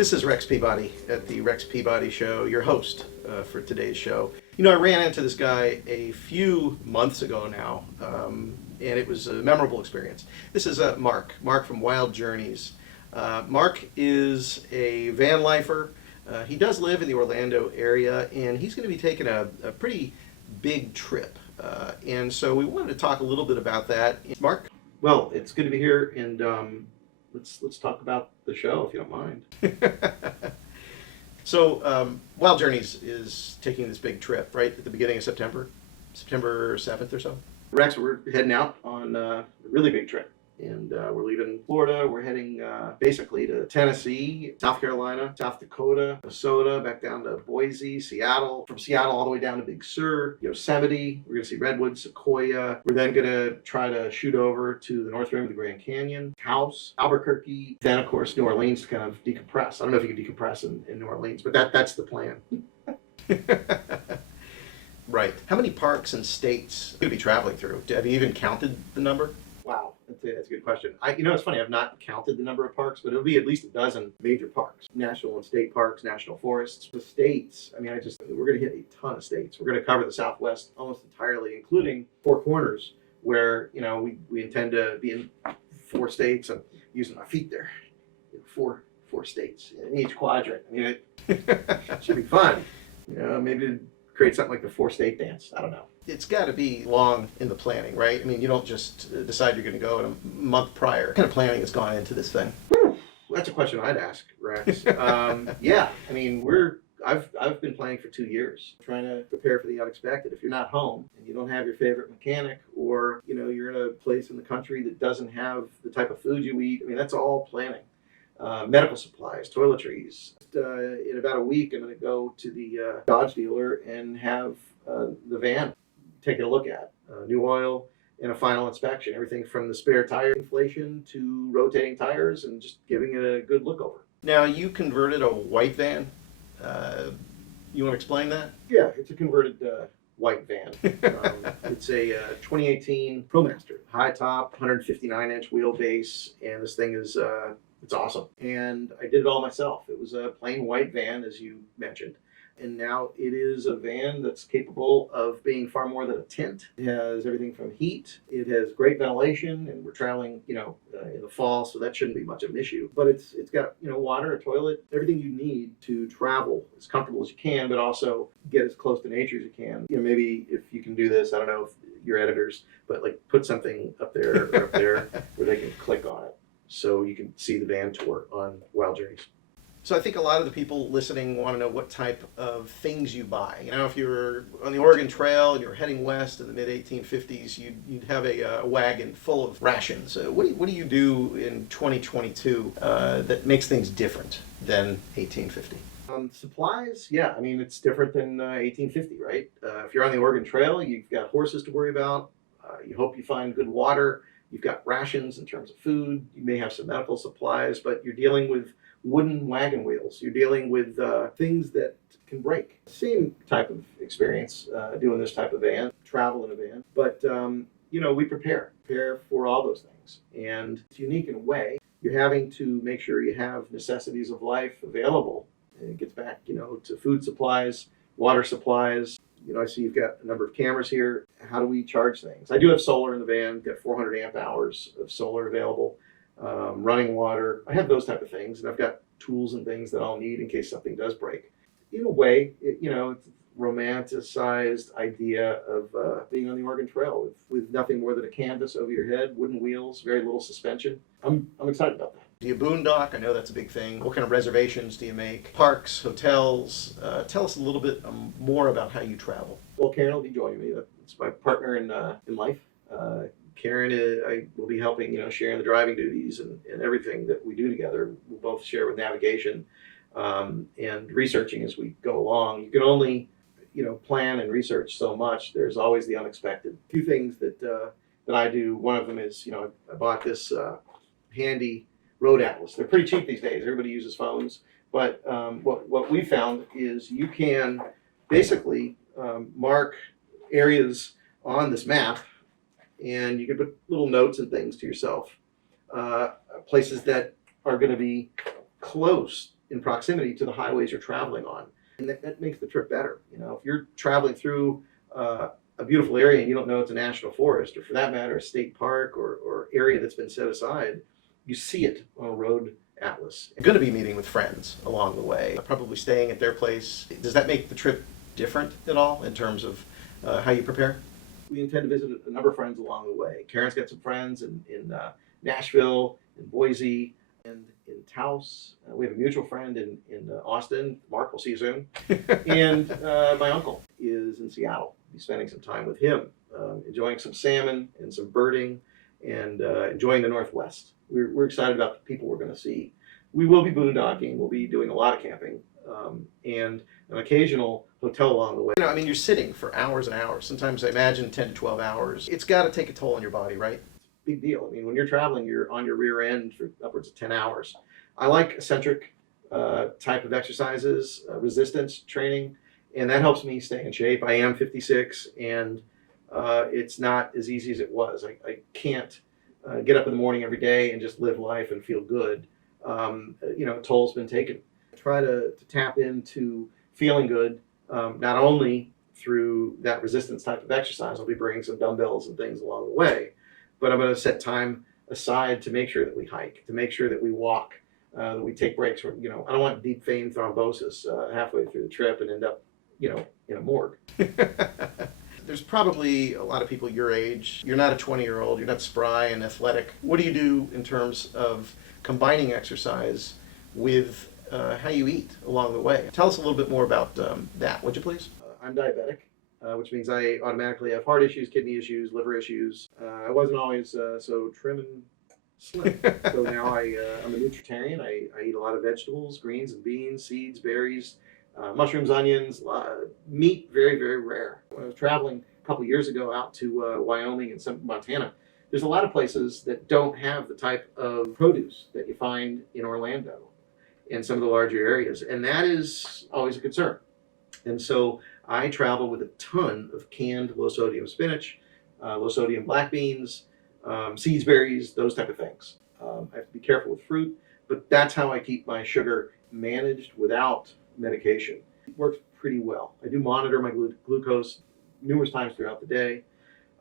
This is Rex Peabody at the Rex Peabody Show, your host for today's show. You know, I ran into this guy a few months ago now, and it was a memorable experience. This is Mark from Wild Journeys. Mark is a van lifer. He does live in the Orlando area, and he's going to be taking a pretty big trip. And so we wanted to talk a little bit about that. Mark, well, it's good to be here, and let's talk about the show, if you don't mind. So, Wild Journeys is taking this big trip right at the beginning of September 7th or so. Rex, we're heading out on a really big trip. And we're leaving Florida. We're heading basically to Tennessee, South Carolina, South Dakota, Minnesota, back down to Boise, Seattle. From Seattle all the way down to Big Sur, Yosemite. We're going to see redwoods, sequoia. We're then going to try to shoot over to the North Rim of the Grand Canyon, Taos, Albuquerque, then of course New Orleans to kind of decompress. I don't know if you can decompress in New Orleans, but that's the plan. Right. How many parks and states are you going to be traveling through? Have you even counted the number? Wow, that's a good question. It's funny, I've not counted the number of parks, but it'll be at least a dozen major parks. National and state parks, national forests. The states, we're going to hit a ton of states. We're going to cover the Southwest almost entirely, including Four Corners, where, we intend to be in 4 states. I'm using my feet there. 4 states in each quadrant. It should be fun. Maybe create something like the 4-state dance. I don't know. It's got to be long in the planning, right? You don't just decide you're going to go in a month prior. What kind of planning has gone into this thing? That's a question I'd ask, Rex. Yeah, I've been planning for 2 years, trying to prepare for the unexpected. If you're not home and you don't have your favorite mechanic, or you're in a place in the country that doesn't have the type of food you eat, that's all planning. Medical supplies, toiletries. In about a week, I'm going to go to the Dodge dealer and have the van taken a look at. New oil and a final inspection. Everything from the spare tire inflation to rotating tires and just giving it a good look over. Now, you converted a white van. You want to explain that? Yeah, it's a converted white van. It's a 2018 ProMaster. High top, 159-inch wheelbase, and this thing is... it's awesome. And I did it all myself. It was a plain white van, as you mentioned. And now it is a van that's capable of being far more than a tent. It has everything from heat. It has great ventilation, and we're traveling, in the fall, so that shouldn't be much of an issue. But it's got, water, a toilet, everything you need to travel as comfortable as you can, but also get as close to nature as you can. Maybe if you can do this, I don't know if your editors, but put something up there or up there where they can click on it, so you can see the van tour on Wild Journeys. So I think a lot of the people listening want to know what type of things you buy. If you're on the Oregon Trail and you're heading west in the mid-1850s, you'd have a wagon full of rations. What do you do in 2022 that makes things different than 1850? Supplies, yeah, it's different than 1850, right? If you're on the Oregon Trail, you've got horses to worry about. You hope you find good water. You've got rations in terms of food. You may have some medical supplies, but you're dealing with wooden wagon wheels. You're dealing with things that can break. Same type of experience doing this type of van, travel in a van. But, we prepare for all those things. And it's unique in a way. You're having to make sure you have necessities of life available. And it gets back, to food supplies, water supplies. I see you've got a number of cameras here. How do we charge things? I do have solar in the van, got 400 amp hours of solar available, running water. I have those type of things, and I've got tools and things that I'll need in case something does break. In a way, it's a romanticized idea of being on the Oregon Trail with nothing more than a canvas over your head, wooden wheels, very little suspension. I'm excited about that. Do you boondock? I know that's a big thing. What kind of reservations do you make? Parks, hotels? Tell us a little bit more about how you travel. Well, Karen will be joining me. That's my partner in life. Karen, I will be helping, sharing the driving duties and everything that we do together. We'll both share with navigation and researching as we go along. You can only, plan and research so much. There's always the unexpected. A few things that I do. One of them is, I bought this handy road atlas. They're pretty cheap these days. Everybody uses phones. But what we found is you can basically mark areas on this map, and you can put little notes and things to yourself, places that are going to be close in proximity to the highways you're traveling on. And that makes the trip better. You know, if you're traveling through a beautiful area and you don't know it's a national forest, or for that matter, a state park or area that's been set aside, you see it on a road atlas. I'm going to be meeting with friends along the way, probably staying at their place. Does that make the trip different at all in terms of how you prepare? We intend to visit a number of friends along the way. Karen's got some friends in Nashville, in Boise, and in Taos. We have a mutual friend in Austin. Mark, we'll see you soon. And my uncle is in Seattle. I'll be spending some time with him, enjoying some salmon and some birding, and enjoying the Northwest. We're excited about the people we're going to see. We will be boondocking. We'll be doing a lot of camping, and an occasional hotel along the way. You know, I mean, you're sitting for hours and hours. Sometimes I imagine 10 to 12 hours. It's got to take a toll on your body, right? Big deal. I mean, when you're traveling, you're on your rear end for upwards of 10 hours. I like eccentric type of exercises, resistance training, and that helps me stay in shape. I am 56, and it's not as easy as it was. I can't get up in the morning every day and just live life and feel good. You know, a toll's been taken. Try to tap into feeling good, not only through that resistance type of exercise. I'll be bringing some dumbbells and things along the way, but I'm going to set time aside to make sure that we hike, to make sure that we walk, that we take breaks. From, you know, I don't want deep vein thrombosis halfway through the trip and end up, you know, in a morgue. There's probably a lot of people your age. You're not a 20-year-old. You're not spry and athletic. What do you do in terms of combining exercise with how you eat along the way? Tell us a little bit more about that, would you please? I'm diabetic, which means I automatically have heart issues, kidney issues, liver issues. I wasn't always so trim and slim. So now I'm a nutritarian. I eat a lot of vegetables, greens and beans, seeds, berries, mushrooms, onions, meat, very, very rare. When I was traveling a couple years ago out to Wyoming and some Montana, there's a lot of places that don't have the type of produce that you find in Orlando in some of the larger areas, and that is always a concern. And so I travel with a ton of canned low-sodium spinach, low-sodium black beans, seeds, berries, those type of things. I have to be careful with fruit, but that's how I keep my sugar managed without medication. It works pretty well. I do monitor my glucose numerous times throughout the day,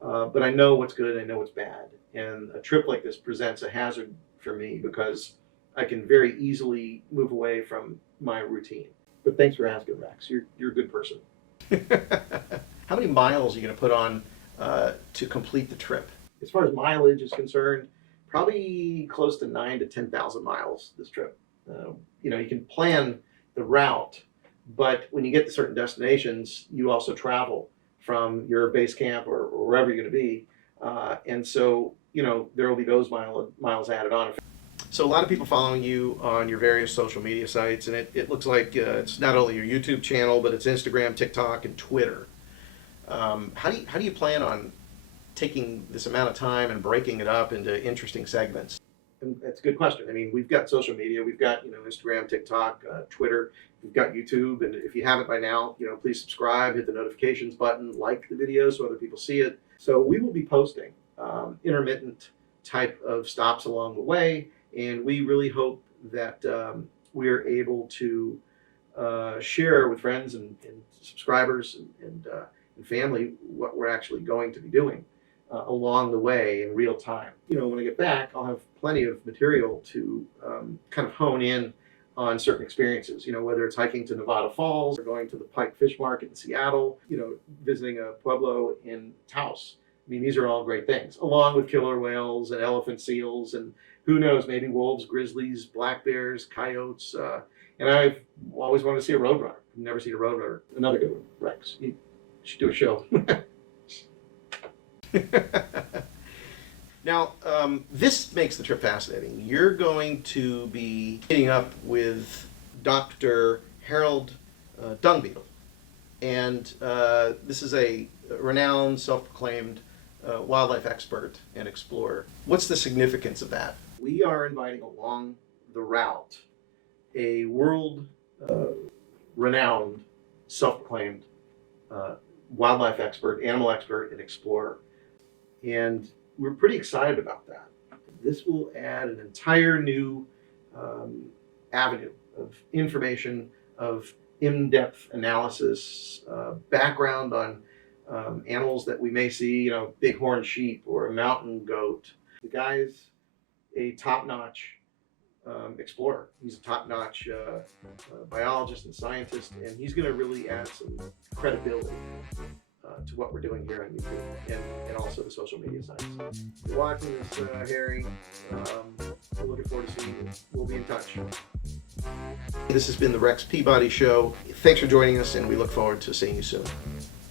but I know what's good and I know what's bad. And a trip like this presents a hazard for me because I can very easily move away from my routine. But thanks for asking, Rex. You're a good person. How many miles are you going to put on to complete the trip? As far as mileage is concerned, probably close to 9,000 to 10,000 miles this trip. You know, you can plan the route, but when you get to certain destinations, you also travel from your base camp or wherever you're going to be. And so, you know, there will be those miles added on. So a lot of people following you on your various social media sites, and it looks like it's not only your YouTube channel, but it's Instagram, TikTok, and Twitter. How do you plan on taking this amount of time and breaking it up into interesting segments? And that's a good question. I mean, we've got social media, we've got, you know, Instagram, TikTok, Twitter, we've got YouTube, and if you haven't by now, you know, please subscribe, hit the notifications button, like the video so other people see it. So we will be posting intermittent type of stops along the way. And we really hope that we're able to share with friends and subscribers and family what we're actually going to be doing along the way in real time. You know, when I get back, I'll have plenty of material to kind of hone in on certain experiences. You know, whether it's hiking to Nevada Falls or going to the Pike Fish Market in Seattle, you know, visiting a pueblo in Taos. I mean, these are all great things, along with killer whales and elephant seals and who knows, maybe wolves, grizzlies, black bears, coyotes. And I've always wanted to see a roadrunner. I've never seen a roadrunner. Another good one, Rex. You should do a show. Now, this makes the trip fascinating. You're going to be meeting up with Dr. Harold Dungbeetle. And this is a renowned, self-proclaimed wildlife expert and explorer. What's the significance of that? We are inviting along the route a world-renowned, self-proclaimed wildlife expert, animal expert, and explorer. And we're pretty excited about that. This will add an entire new avenue information, of in-depth analysis, background on animals that we may see, you know, bighorn sheep or a mountain goat. The guy's a top-notch explorer. He's a top-notch biologist and scientist, and he's going to really add some credibility to what we're doing here on YouTube and also the social media side. So if you're watching this, Harry, we're looking forward to seeing you. We'll be in touch. This has been the Rex Peabody Show. Thanks for joining us, and we look forward to seeing you soon.